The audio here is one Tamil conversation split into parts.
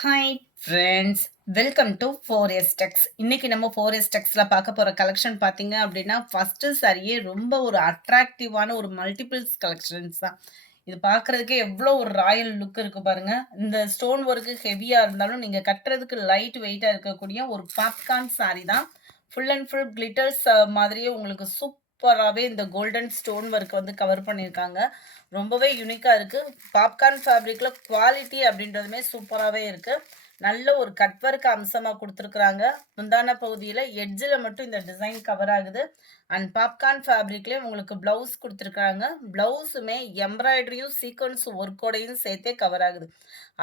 Hi friends, welcome to 4S Techs. இன்னைக்கு நம்ம 4S Techsல பார்க்க போற கலெக்ஷன் பார்த்தீங்க அப்படின்னா, ஃபர்ஸ்ட்டு சாரியே ரொம்ப ஒரு அட்ராக்டிவான ஒரு மல்டிபிள்ஸ் கலெக்ஷன்ஸ் தான். இது பார்க்கறதுக்கே எவ்வளோ ஒரு ராயல் லுக் இருக்கு பாருங்க. இந்த ஸ்டோன் ஒர்க்கு ஹெவியா இருந்தாலும் நீங்க கட்டுறதுக்கு லைட் வெயிட்டா இருக்கக்கூடிய ஒரு பாப்கார்ன் சாரி தான். ஃபுல் அண்ட் ஃபுல் கிளிட்டர்ஸ் மாதிரியே உங்களுக்கு சூப்பராவே இந்த கோல்டன் ஸ்டோன் ஒர்க் வந்து கவர் பண்ணியிருக்காங்க. ரொம்பவே யூனிக்கா இருக்கு. பாப்கார்ன் ஃபேப்ரிக்ல குவாலிட்டி அப்படின்றதுமே சூப்பராவே இருக்கு. நல்ல ஒரு கட் ஒர்க் அம்சமா குடுத்துருக்காங்க. முந்தான பகுதியில எட்ஜ்ல மட்டும் இந்த டிசைன் கவர் ஆகுது. அண்ட் பாப்கார்ன் ஃபேப்ரிக்லயே உங்களுக்கு பிளவுஸ் குடுத்துருக்காங்க. பிளவுஸுமே எம்ப்ராய்டரியும் சீக்வென்ஸ் ஒர்க்கோடையும் சேர்த்தே கவர் ஆகுது.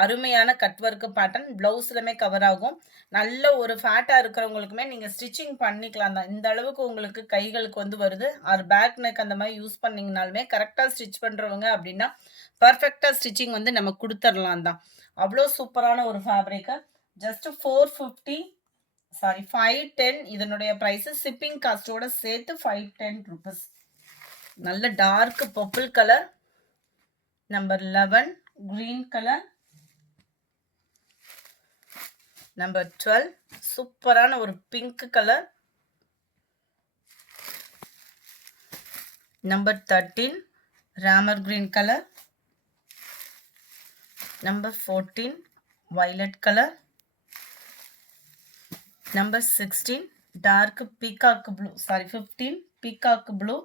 அருமையான கட் ஒர்க் பேட்டர்ன் பிளவுஸ்லயுமே கவர் ஆகும். நல்ல ஒரு ஃபேட்டா இருக்கிறவங்களுக்குமே நீங்க ஸ்டிச்சிங் பண்ணிக்கலாம் தான். இந்த அளவுக்கு உங்களுக்கு கைகளுக்கு வந்து வருது. ஆர் பேக் நெக் அந்த மாதிரி யூஸ் பண்ணீங்கனாலுமே கரெக்ட்டா ஸ்டிச் பண்றவங்க அப்படின்னா, பெர்ஃபெக்ட்டா ஸ்டிச்சிங் வந்து நம்ம குடுத்துரலாம் தான். அவ்ளோ சூப்பரான ஒரு ஃபேப்ரிக்கு. ஜஸ்ட் 450 சாரி 510 இதனுடைய பிரைஸ். ஷிப்பிங் காஸ்ட்டோட சேர்த்து 510 ரூபீஸ். நல்ல dark purple colour, number 11 green colour, number 12 சூப்பரான ஒரு pink colour, number 13 Ramar green colour, number 14 violet color, number 16 dark peacock blue, sorry 15 peacock blue,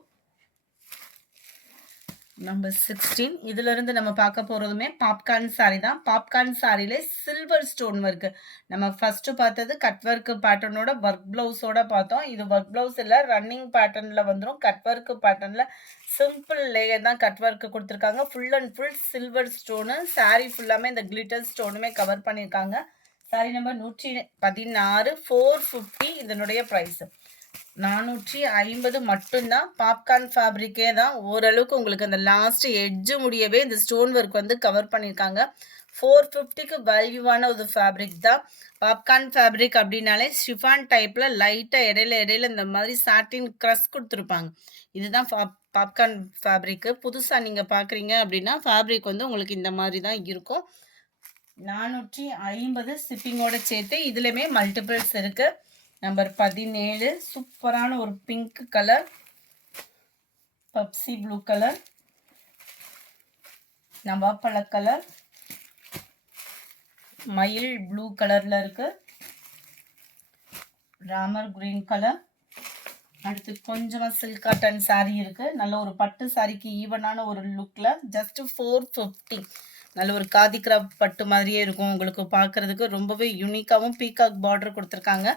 number 16 இதுல இருந்து நம்ம பார்க்க போறதுமே பாப்கார்ன் சாரி தான். பாப்கார்ன் சாரியில சில்வர் ஸ்டோன் ஒர்க். நம்ம ஃபர்ஸ்ட் பார்த்தது கட் ஒர்க் பேட்டர்னோட ஒர்க் பிளவுஸோட பார்த்தோம். இது ஒர்க் பிளவுஸ் இல்ல, ரன்னிங் பேட்டர்ன்ல வந்துரும். கட் ஒர்க் பேட்டர்ன்ல சிம்பிள் லேயர் தான் கட் ஒர்க் கொடுத்துருக்காங்க. Full and full silver stone. Sari ஃபுல்லாமே இந்த கிளிட்டர் ஸ்டோனுமே கவர் பண்ணியிருக்காங்க. சாரி நம்பர் 116 450 இதனுடைய ப்ரைஸ் 450 மட்டும்தான். பாப்கார்ன் ஃபேப்ரிக்கே தான். ஓரளவுக்கு உங்களுக்கு அந்த லாஸ்ட் எட்ஜு முடியவே இந்த ஸ்டோன் ஒர்க் வந்து கவர் பண்ணியிருக்காங்க. 450க்கு வேல்யூவான ஒரு ஃபேப்ரிக் தான். பாப்கார்ன் ஃபேப்ரிக் அப்படின்னாலே ஷிஃபான் டைப்பில் லைட்டாக இடையில இந்த மாதிரி சாட்டின் க்ரஸ் கொடுத்துருப்பாங்க. இதுதான் பாப்கார்ன் ஃபேப்ரிக்கு. புதுசாக நீங்கள் பார்க்குறீங்க அப்படின்னா ஃபேப்ரிக் வந்து உங்களுக்கு இந்த மாதிரி தான் இருக்கும். 450 ஷிப்பிங்கோட சேர்த்து. இதுலையுமே மல்டிபிள்ஸ் இருக்கு. நம்பர் 17 சூப்பரான ஒரு pink colour, Pepsi blue colour, நவாப்பழ கலர், மயில் ப்ளூ கலர்ல இருக்கு, ராமர் கிரீன் கலர். அடுத்து கொஞ்சமா சில்க் காட்டன் சாரி இருக்கு. நல்ல ஒரு பட்டு சாரிக்கு ஈவனான ஒரு லுக்ல ஜஸ்ட் 450. நல்ல ஒரு காதி கிராஃப்ட் பட்டு மாதிரியே இருக்கும். உங்களுக்கு பார்க்கறதுக்கு ரொம்பவே யூனிக்காகவும் பீகாக் பார்டர் கொடுத்துருக்காங்க.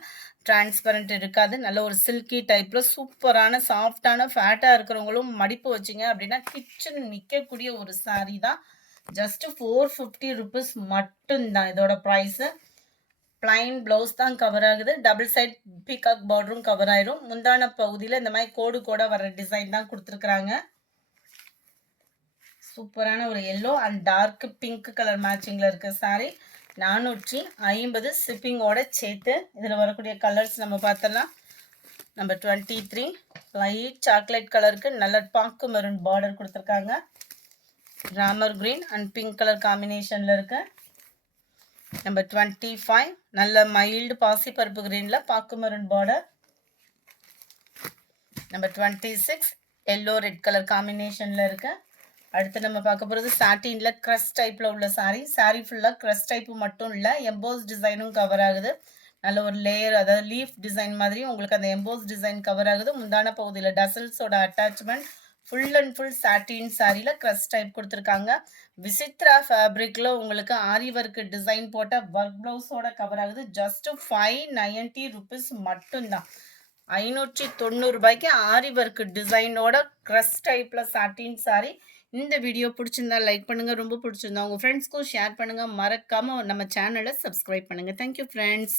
டிரான்ஸ்பரண்ட் இருக்காது. நல்ல ஒரு சில்கி டைப்ல சூப்பரான சாஃப்டான ஃபேட்டாக இருக்கிறவங்களும் மடிப்பு வச்சிங்க அப்படின்னா கிச்சன் நிற்கக்கூடிய ஒரு சாரீ தான். ஜஸ்ட் 450 ருபீஸ் மட்டும்தான் இதோட ப்ரைஸு. பிளைன் பிளவுஸ் தான் கவர் ஆகுது. டபுள் சைட் பீகாக் பார்டரும் கவர் ஆயிரும். முந்தான பகுதியில் இந்த மாதிரி கோடு வர டிசைன் தான் கொடுத்துருக்குறாங்க. சூப்பரான ஒரு yellow and dark pink colour மேட்சிங்கில் இருக்க சாரி 450 ஷிப்பிங்கோட சேர்த்து. இதில் வரக்கூடிய கலர்ஸ் நம்ம பார்த்தலாம். நம்பர் 23 லைட் சாக்லேட் கலருக்கு நல்ல பாக்கு மெரூன் பார்டர் கொடுத்துருக்காங்க. Ramar green and pink colour காம்பினேஷனில் இருக்கு. நம்பர் 25 நல்ல மைல்டு பாசிப்பருப்பு கிரீனில் பாக்கு maroon border. Number 26 yellow red colour காம்பினேஷனில் இருக்கு. அடுத்து நம்ம பார்க்க போகிறது சாட்டினில் க்ரஸ் டைப்பில் உள்ள சாரீ. சாரீ ஃபுல்லாக க்ரஸ் டைப்பு மட்டும் இல்லை, எம்போஸ் டிசைனும் கவர் ஆகுது. நல்ல ஒரு லேயர், அதாவது லீஃப் டிசைன் மாதிரி உங்களுக்கு அந்த எம்போஸ் டிசைன் கவர் ஆகுது. முந்தான பகுதியில் டசல்ஸோட அட்டாச்மெண்ட். ஃபுல் அண்ட் ஃபுல் சாட்டின் சாரியில் க்ரஸ் டைப் கொடுத்துருக்காங்க. விசித்ரா ஃபேப்ரிக்கில் உங்களுக்கு ஆரி ஒர்க் டிசைன் போட்ட ஒர்க் ப்ளவுஸோட கவர் ஆகுது. ஜஸ்ட் 590 ருபீஸ் மட்டும்தான். 590 ரூபாய்க்கு ஆரி ஒர்க் டிசைனோட க்ரஸ் டைப்பில் சாட்டின் சாரி. இந்த வீடியோ பிடிச்சிருந்தா லைக் பண்ணுங்கள். ரொம்ப பிடிச்சிருந்தா உங்கள் ஃப்ரெண்ட்ஸ்க்கும் ஷேர் பண்ணுங்கள். மறக்காமல் நம்ம சேனலை சப்ஸ்கிரைப் பண்ணுங்கள். Thank you friends.